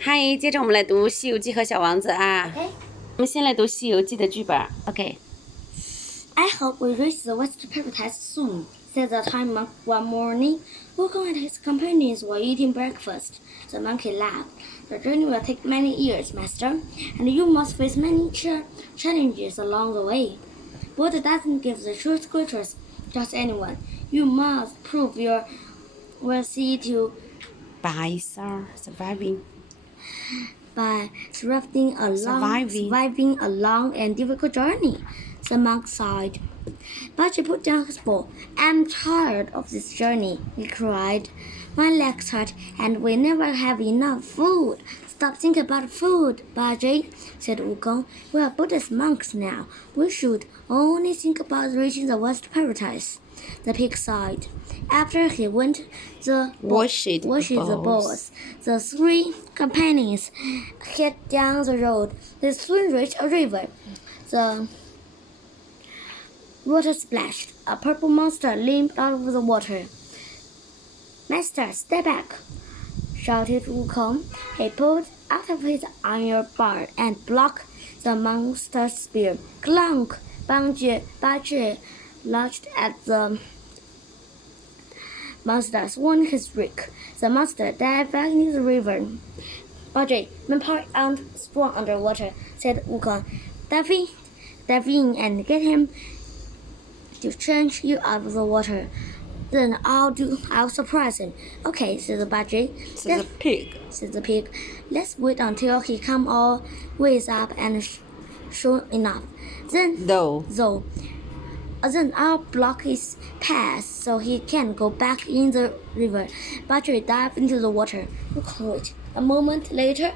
嗨，接着我们来读《西游记》和《小王子》啊。 Okay. 我们先来读《西游记》的剧本。OK。 I hope we reach the West Paradise soon, said the time monk one morning. Wukong and his companions were eating breakfast. The monkey laughed. The journey will take many years, master, and you must face many challenges along the way. But it doesn't give the true creatures just anyone. You must prove your worthy to By surviving. by surviving a long and difficult journey. The monk sighed. Baji put down his bowl. I'm tired of this journey, he cried. My legs hurt and we never have enough food. Stop thinking about food, Baji, said Wukong. We are Buddhist monks now. We should only think about reaching the West Paradise. The pig sighed. After he went the washed the bowls, the three companions headed down the road. They soon reached a river. The water splashed. A purple monster leaped out of the water. Master, stay back, shouted Wukong. He pulled out of his iron bar and blocked the monster's spear. Clunk! Baji lodged at the monster, swung his rake. The monster dived back into the river. Baji, my power aren't strong underwater, said Wukong. Dive in and get him to change you out of the water. Then I'll surprise him. Okay, said the Baji. Said the pig. Let's wait until he come all ways up and sure enough. Then I'll block his path so he can't go back in the river. Baji dived into the water. Wait. A moment later,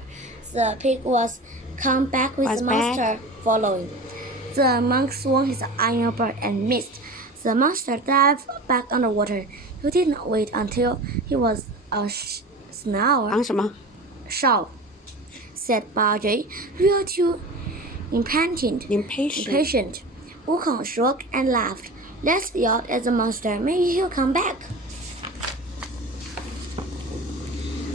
the pig was come back with the monster following. The monk swung his iron bar and missed. The monster dived back underwater. He did not wait until he was a snail. Shao, said Baji. You're too impatient. Wukong shook and laughed. Let's yell at the monster. Maybe he'll come back.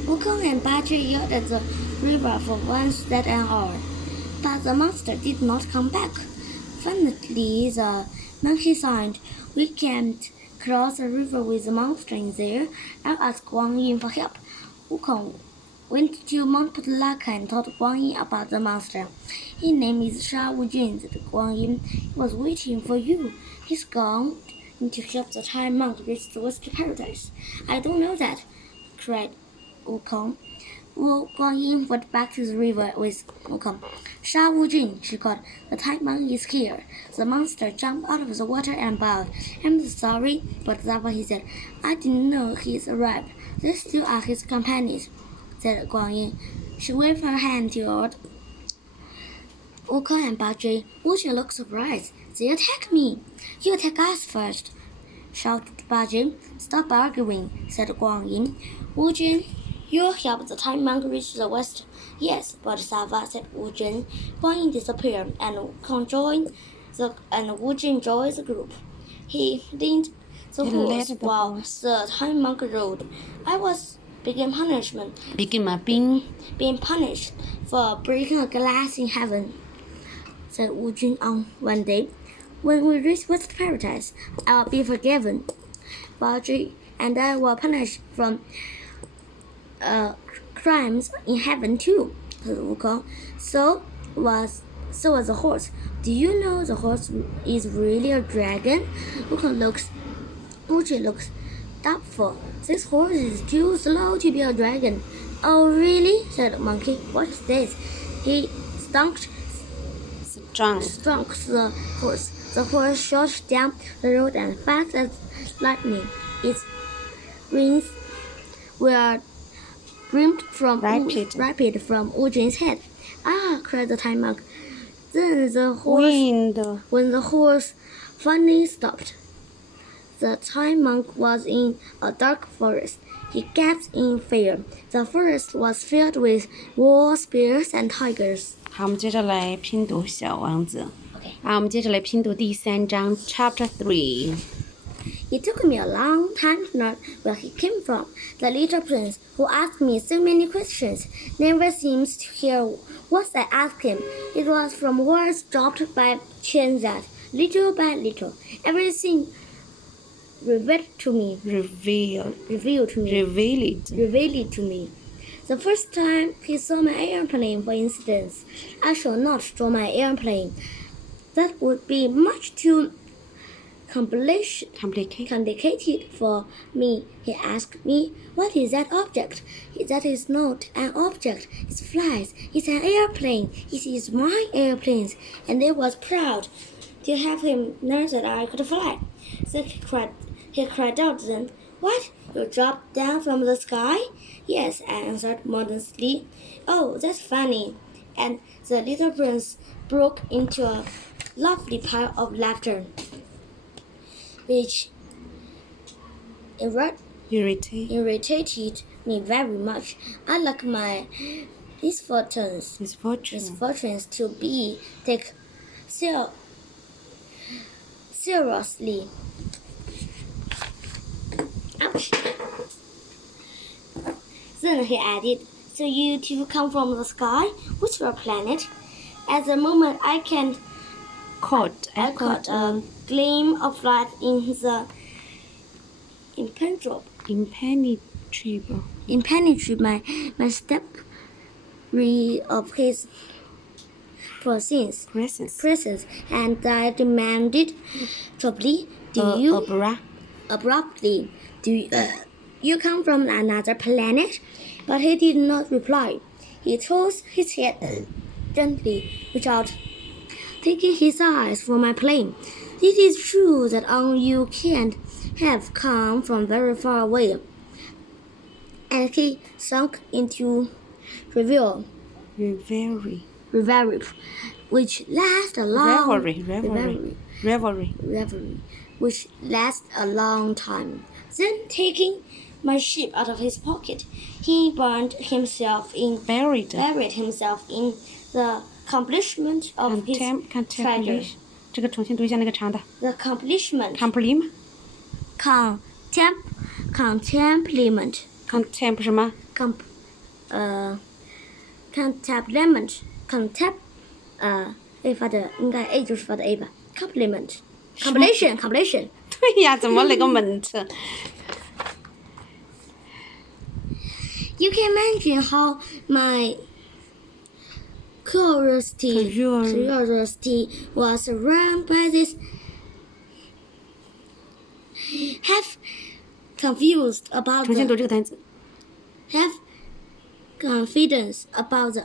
Wukong and Baji yelled at the river for once that an hour, but the monster did not come back. Finally, the monkey sighed. We can't cross the river with the monster in there. I'll ask Guang Yin for help. Wukong went to Mount Putalaka and told Guang Yin about the monster. His name is Sha Wujun, said Guang Yin. He was waiting for you. He's gone to help the Thai monk reach the West Paradise. I don't know that, cried Wukong. Guang Yin went back to the river with Wukong. Sha Wujun, she called. The Thai monk is here. The monster jumped out of the water and bowed. I'm sorry, but that's what he said. I didn't know he's arrived. These two are his companions, said Guang Yin. She waved her hand toward Wukong and Baji. Wujun looked surprised. They attack me. You attack us first, shouted Baji. Stop arguing, said Guang Yin. Wujun, you help the Thai monk reach the west. Yes, but Sava, said Wujun. Guang Yin disappeared, and Wukong joined Wujun joined the group. He leaned the horse while the Thai monk rode. I was being punished for breaking a glass in heaven, said Wujun on one day. When we reach West Paradise, I'll be forgiven. Baji and I were punished from crimes in heaven too, said Wukong. So was the horse. Do you know the horse is really a dragon? Wujun looks doubtful. This horse is too slow to be a dragon. Oh, really? Said the monkey. What is this? He struck the horse. The horse shot down the road and fast as lightning. Its wings were rapid from Wujun's head. Ah! Cried the Thai monk. Then when the horse finally stopped, the Thai monk was in a dark forest. He gasped in fear. The forest was filled with wolves, bears, and tigers. 好，我们接着来拼读《小王子》。 Okay. 好，我们接着来拼读第3章 Chapter 3. It took me a long time to know where he came from. The little prince, who asked me so many questions, never seems to hear what I asked him. It was from words dropped by chance that, little by little, everything revealed to me. Reveal. Revealed to me. Revealed to me. The first time he saw my airplane, for instance, I shall not draw my airplane. That would be much too complicated for me. He asked me, what is that object? That is not an object. It flies. It's an airplane. It is my airplane. And I was proud to have him know that I could fly. So he cried out then, what? You dropped down from the sky? Yes, I answered modestly. Oh, that's funny. And the little prince broke into a lovely pile of laughter, which irritated me very much. I like my misfortunes to be taken seriously. Ouch. Then he added, so you two come from the sky? What's your planet? At the moment I caught a gleam of light in the impenetrable my step of his presence, and I demanded abruptly, do you come from another planet? But he did not reply. He tossed his head gently without taking his eyes from my plane. It is true that you can't have come from very far away. And he sunk into reverie, which lasted a long which lasted a long time. Then, taking my ship out of his pocket, he buried himself in the accomplishment of his treasure. 这个重新读一下那个长的。The accomplishment. Contempt 什么？ A 发的应该 A 就是发的 A 吧 Completion. 对呀，怎么那个门词？ You can imagine how my curiosity was aroused by this have confused about 重新读这个单词。 have confidence about the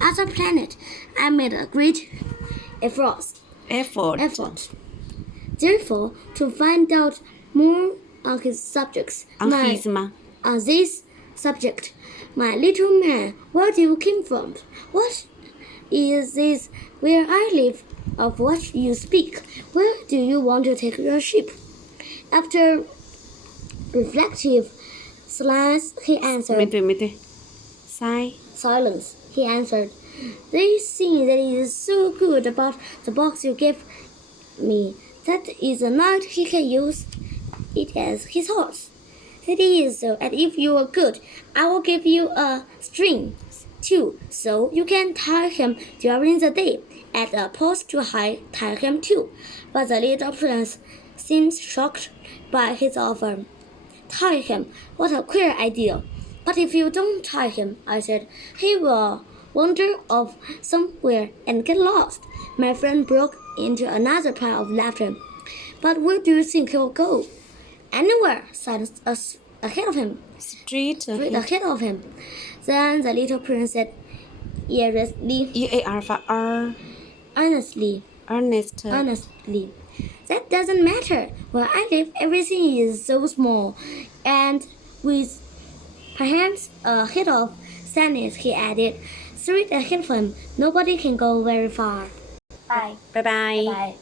other planet. I made a great effort. Therefore, to find out more on his subjects, on this subject, my little man, where do you come from? What is this where I live? Of what you speak? Where do you want to take your ship? After reflective silence, he answered. 没对。Silence. He answered. They think that is so good about the box you gave me. That is a night he can use it as his horse. It is so, and if you are good, I will give you a string too, so you can tie him during the day, and a post to tie him too. But the little prince seemed shocked by his offer. Tie him? What a queer idea! But if you don't tie him, I said, he will wander off somewhere and get lost. My friend broke into another pile of laughter. But where do you think he'll go? Anywhere, said ahead of him. Straight ahead of him. Then the little prince said, earnestly. Earnestly. That doesn't matter. Where I live, everything is so small. And with perhaps a hint of sadness, he added, straight ahead of him, nobody can go very far. Bye. Bye. Bye.